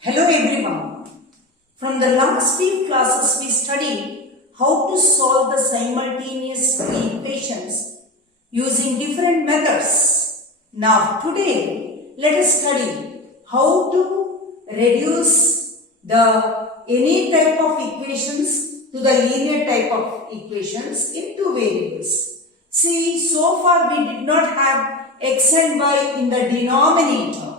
Hello everyone. From the last few classes we studied how to solve the simultaneous equations using different methods. Now today let us study how to reduce the any type of equations to the linear type of equations in two variables. See, so far we did not have x and y in the denominator.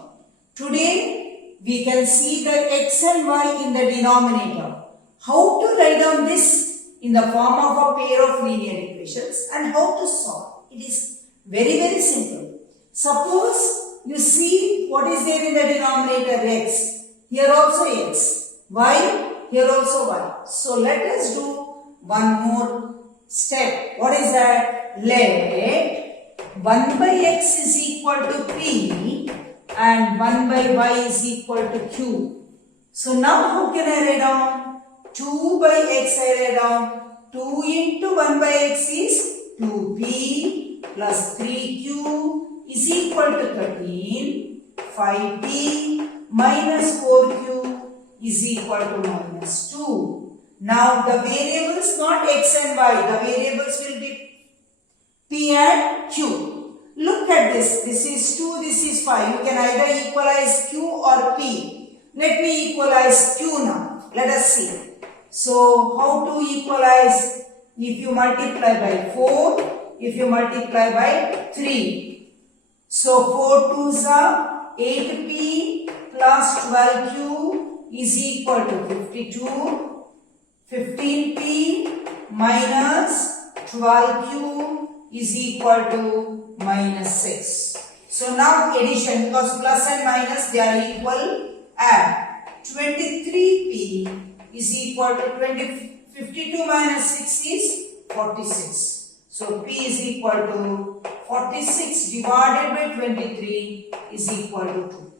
Today we can see the x and y in the denominator. How to write down this in the form of a pair of linear equations and how to solve. It is very simple. Suppose you see what is there in the denominator x. Here also x. Y. Here also y. So let us do one more step. What is that? Let 1 by x is equal to p and 1 by y is equal to q. So now how can I write down? 2 by x I write down. 2 into 1 by x is 2p plus 3q is equal to 13. 5p minus 4q is equal to minus 2. Now the variables not x and y. The variables will be p and q. Look at this. This is 2, this is 5. You can either equalize q or p. Let me equalize q now. Let us see. So, how to equalize? If you multiply by 4, if you multiply by 3. So, 4 2s are 8p plus 12q is equal to 52. 15p minus 12q is equal to minus 6. So now addition, because plus and minus they are equal, add 23p is equal to 52 minus 6 is 46. So p is equal to 46 divided by 23 is equal to 2.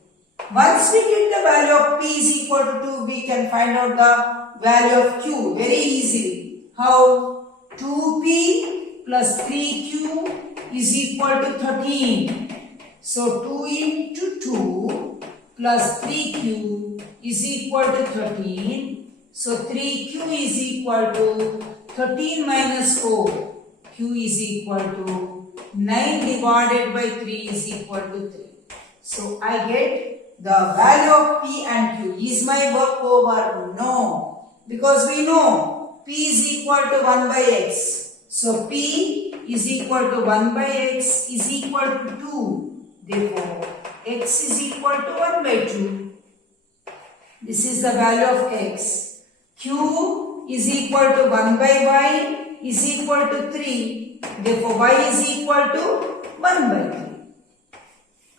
Once we get the value of p is equal to 2, we can find out the value of q very easily. How? 2p plus 3q is equal to 13. So 2 into 2 plus 3q is equal to 13. So 3q is equal to 13 minus 4. Q is equal to 9 divided by 3 is equal to 3. So I get the value of p and q. Is my work over? No. Because we know p is equal to 1 by x. So p is equal to 1 by x is equal to 2. Therefore, x is equal to 1 by 2. This is the value of x. Q is equal to 1 by y is equal to 3. Therefore, y is equal to 1 by 3.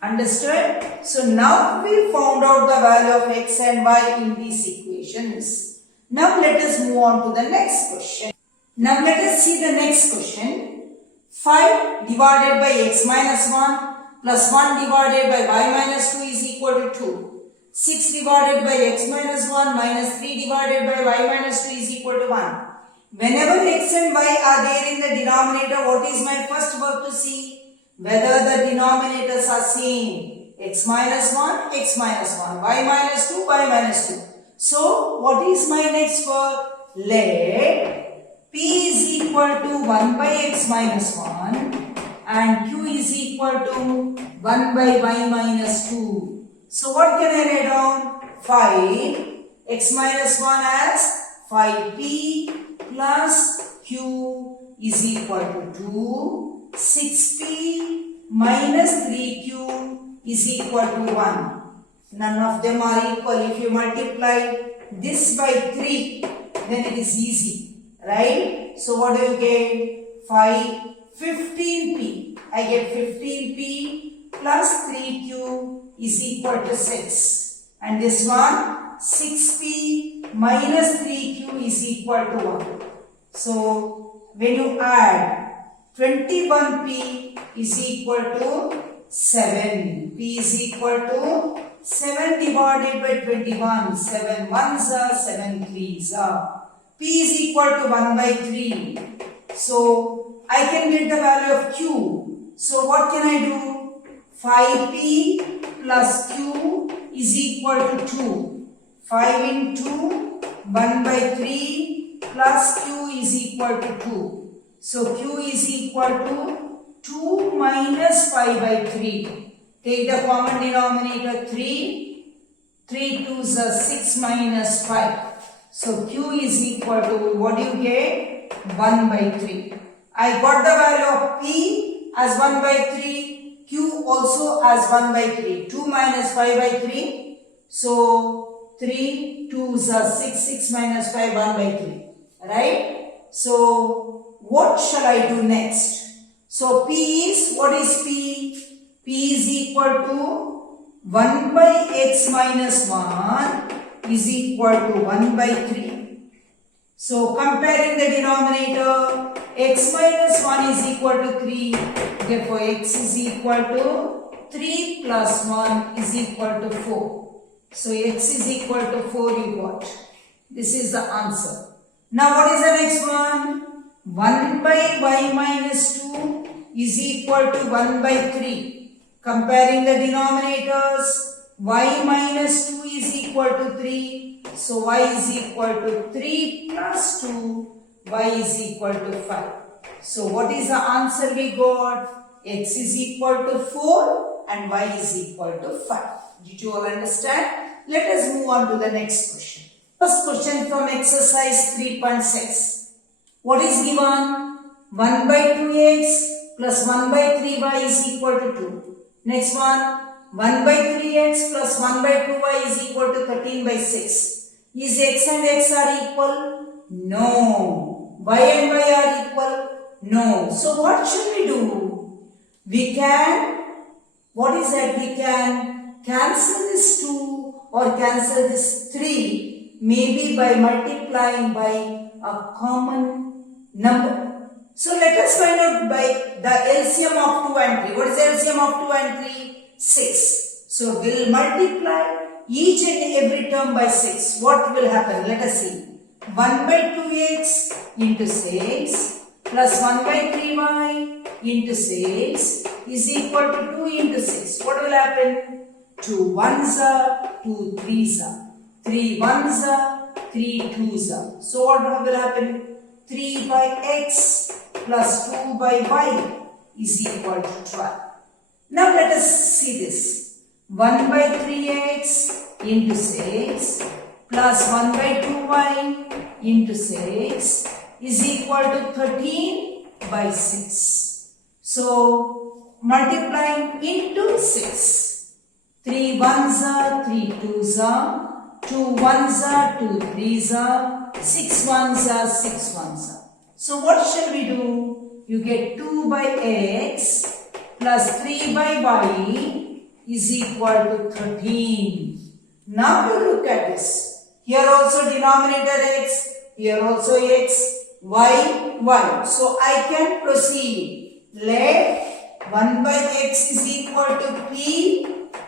Understood? So, now we found out the value of x and y in these equations. Now, let us move on to the next question. Now let us see the next question. 5 divided by x minus 1 plus 1 divided by y minus 2 is equal to 2. 6 divided by x minus 1 minus 3 divided by y minus 2 is equal to 1. Whenever x and y are there in the denominator, what is my first work to see? Whether the denominators are same. X minus 1, x minus 1, y minus 2, y minus 2. So, what is my next work? Let p is equal to 1 by x minus 1 and q is equal to 1 by y minus 2. So what can I write down? 5 x minus 1 as 5p plus q is equal to 2. 6p minus 3q is equal to 1. None of them are equal. If you multiply this by 3, then it is easy. Right? So what do you get? 15p. I get 15p plus 3q is equal to 6. And this one 6p minus 3q is equal to 1. So when you add 21p is equal to 7. P is equal to 7 divided by 21. 7 ones are 7 threes are. P is equal to 1 by 3. So, I can get the value of q. So, what can I do? 5p plus q is equal to 2. 5 into 1 by 3 plus q is equal to 2. So q is equal to 2 minus 5 by 3. Take the common denominator 3. 3 2s are 6 minus 5. So q is equal to, what do you get? 1 by 3. I got the value of p as 1 by 3. Q also as 1 by 3. 2 minus 5 by 3. So 3 2s are 6. 6 minus 5, 1 by 3. Right? So what shall I do next? So P is, what is P? P is equal to 1 by x minus 1 is equal to 1 by 3. So comparing the denominator, x minus 1 is equal to 3. Therefore x is equal to 3 plus 1 is equal to 4. So x is equal to 4 you got. This is the answer. Now what is the next one? 1 by y minus 2 is equal to 1 by 3. Comparing the denominators, y minus 2 is equal to 3. So y is equal to 3 plus 2, y is equal to 5. So what is the answer we got? X is equal to 4 and y is equal to 5. Did you all understand? Let us move on to the next question. First question from exercise 3.6. What is given? 1 by 2x plus 1 by 3y is equal to 2. Next one, 1 by 3x plus 1 by 2y is equal to 13 by 6. Is x and x are equal? No. Y and y are equal? No. So what should we do? We can, what is that? We can cancel this 2 or cancel this 3 maybe by multiplying by a common number. So let us find out by the LCM of 2 and 3. What is the LCM of 2 and 3? 6. So we'll multiply each and every term by 6. What will happen? Let us see. 1 by 2x into 6 plus 1 by 3y into 6 is equal to 2 into 6. What will happen? 2 1s are, 2 3s are. 3 1s are, 3 2s are. So what will happen? 3 by x plus 2 by y is equal to 12. Now let us see this. 1 by 3x into 6 plus 1 by 2y into 6 is equal to 13 by 6. So multiplying into 6. 3 1s are, 3 2s are, 2 1s are, 2 3s are, 6 1s are, 6 1s are. So what shall we do? You get 2 by x plus 3 by y is equal to 13. Now you look at this. Here also denominator x, here also x, y, y. So I can proceed. Let 1 by x is equal to p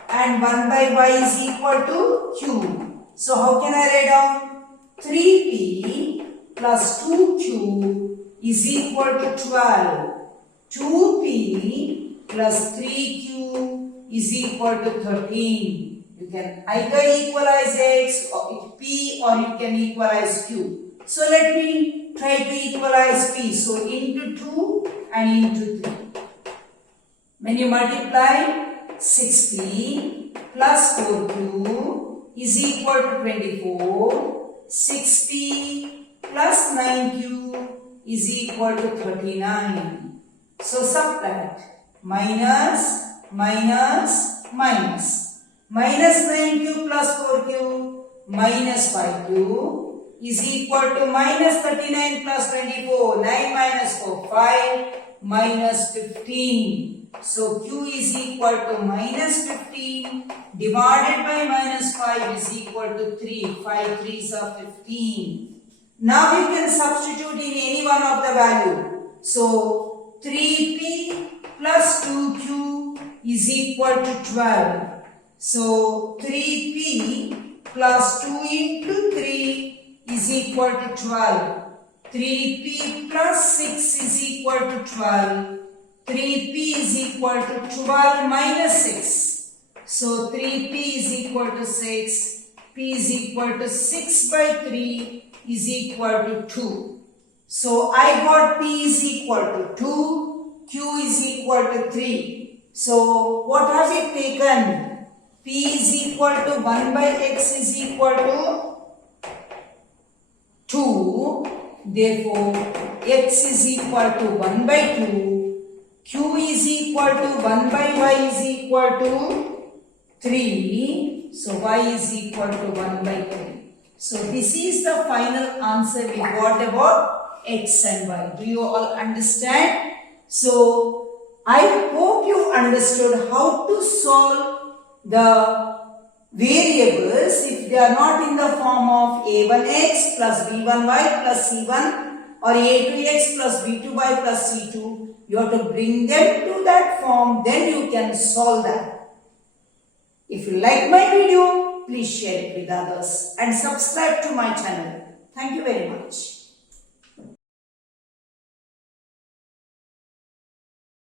and 1 by y is equal to q. So how can I write down? 3p plus 2q is equal to 12. 2p plus 3q is equal to 13. You can either equalize x or p or you can equalize q. So let me try to equalize p. So into 2 and into 3. When you multiply 6p plus 4q is equal to 24. 6p plus 9q is equal to 39. So subtract minus minus minus. Minus 9q plus 4q minus 5q is equal to minus 39 plus 24. 9 minus 4, 5 minus 15. So q is equal to minus 15 divided by minus 5 is equal to 3. 5 3s are 15. Now you can substitute in any one of the value. So 3p plus 2q is equal to 12. So 3p plus 2 into 3 is equal to 12. 3p plus 6 is equal to 12. 3p is equal to 12 minus 6. So 3p is equal to 6. P is equal to 6 by 3 is equal to 2. So I got P is equal to 2, Q is equal to 3. So what have we taken? P is equal to 1 by x is equal to 2. Therefore, x is equal to 1 by 2. Q is equal to 1 by y is equal to 3. So, y is equal to 1 by 3. So, this is the final answer we got about x and y. Do you all understand? So, I hope you understood how to solve the variables if they are not in the form of a1x plus b1y plus c1 or a2x plus b2y plus c2. You have to bring them to that form, then you can solve that. If you like my video, please share it with others and subscribe to my channel. Thank you very much.